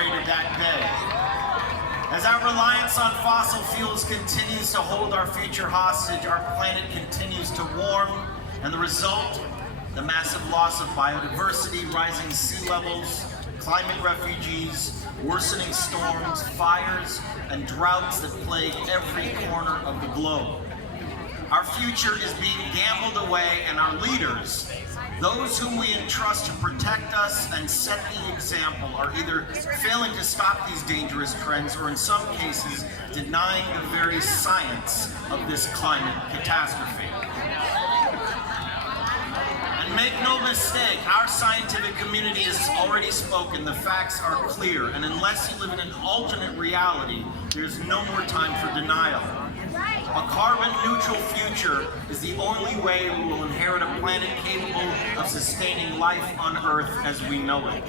celebrated that day. As our reliance on fossil fuels continues to hold our future hostage, our planet continues to warm, and the result, the massive loss of biodiversity, rising sea levels, climate refugees, worsening storms, fires, and droughts that plague every corner of the globe. Our future is being gambled away, and our leaders, those whom we entrust to protect us and set the example, are either failing to stop these dangerous trends or in some cases denying the very science of this climate catastrophe. And make no mistake, our scientific community has already spoken. The facts are clear, and unless you live in an alternate reality, there's no more time for denial. A carbon-neutral future is the only way we will inherit a planet capable of sustaining life on Earth as we know it.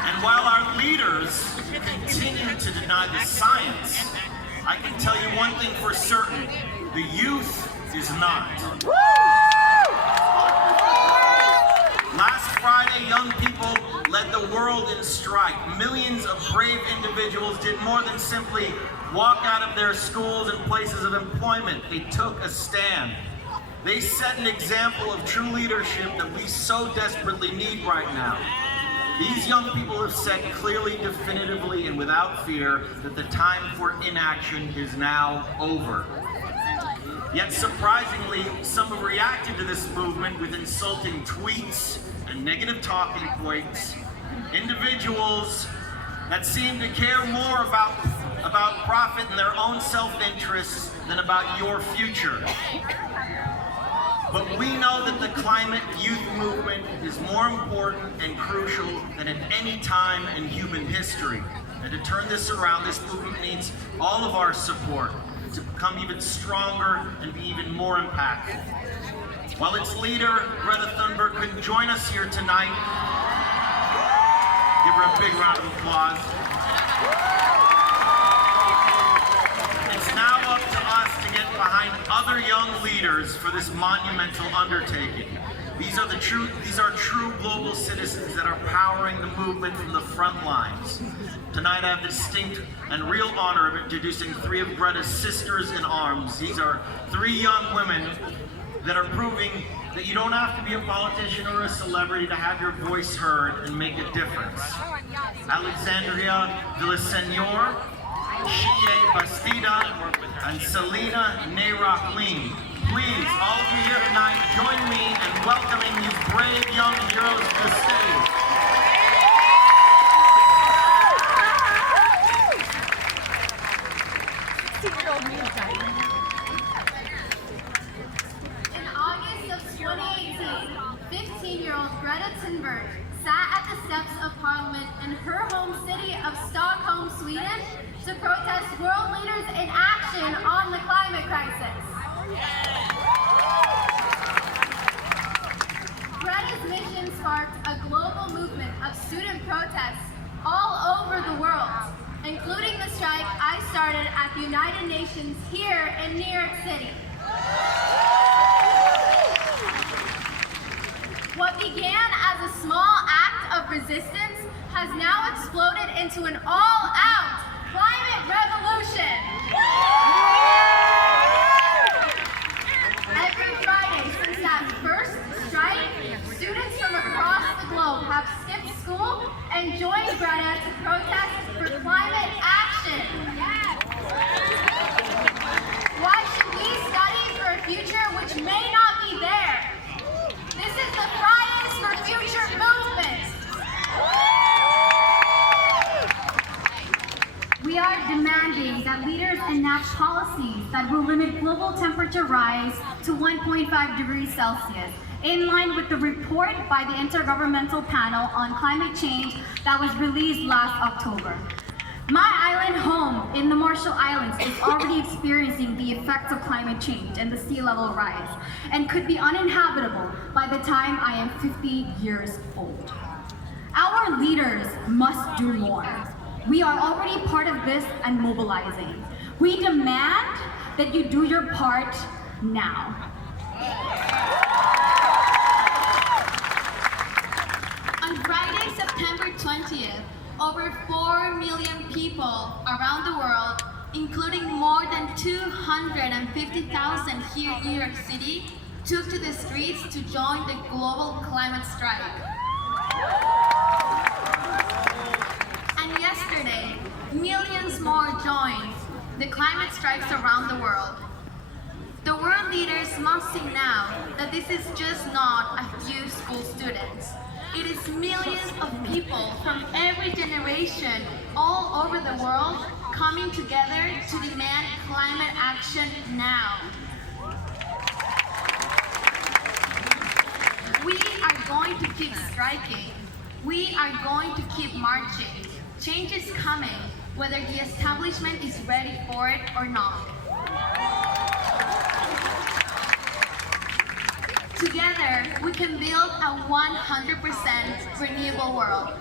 And while our leaders continue to deny the science, I can tell you one thing for certain: the youth is not. Last Friday, young people led the world in strike. Millions of brave individuals did more than simply walk out of their schools and places of employment. They took a stand. They set an example of true leadership that we so desperately need right now. These young people have said clearly, definitively, and without fear that the time for inaction is now over. Yet surprisingly, some have reacted to this movement with insulting tweets and negative talking points. Individuals that seem to care more about profit and their own self-interest than about your future. But we know that the climate youth movement is more important and crucial than at any time in human history. And to turn this around, this movement needs all of our support to become even stronger and be even more impactful. While its leader, Greta Thunberg, couldn't join us here tonight, give her a big round of applause. It's now up to us to get behind other young leaders for this monumental undertaking. These are true global citizens that are powering the movement from the front lines. Tonight I have the distinct and real honor of introducing three of Greta's sisters in arms. These are three young women that are proving that you don't have to be a politician or a celebrity to have your voice heard and make a difference. Alexandria Villaseñor, Shie Bastida, and Selena Neyraklin. Please, all of you here tonight, join me in welcoming these brave young heroes to the stage. In August of 2018, 15-year-old Greta Thunberg sat at the steps of Parliament in her home city of Stockholm, Sweden, to protest world leaders in action on the climate crisis. Greta's mission sparked a global movement of student protests all over the world, including the strike I started at the United Nations here in New York City. What began as a small act of resistance has now exploded into an all-out climate revolution. Every Friday since that first strike, students from across the globe have skipped school and joined Greta to protest for climate action. Why should we study for a future which may not be there? This is the Fridays for Future movement. We are demanding that leaders enact policies that will limit global temperature rise to 1.5 degrees Celsius, in line with the report by the Intergovernmental Panel on Climate Change that was released last October. My island home in the Marshall Islands is already experiencing the effects of climate change and the sea level rise, and could be uninhabitable by the time I am 50 years old. Our leaders must do more. We are already part of this and mobilizing. We demand that you do your part now. On Friday, 20th, over 4 million people around the world, including more than 250,000 here in New York City, took to the streets to join the global climate strike. And yesterday, millions more joined the climate strikes around the world. The world leaders must see now that this is just not a few school students. It is millions of people from every generation all over the world coming together to demand climate action now. We are going to keep striking. We are going to keep marching. Change is coming, whether the establishment is ready for it or not. Together, we can build a 100% renewable world.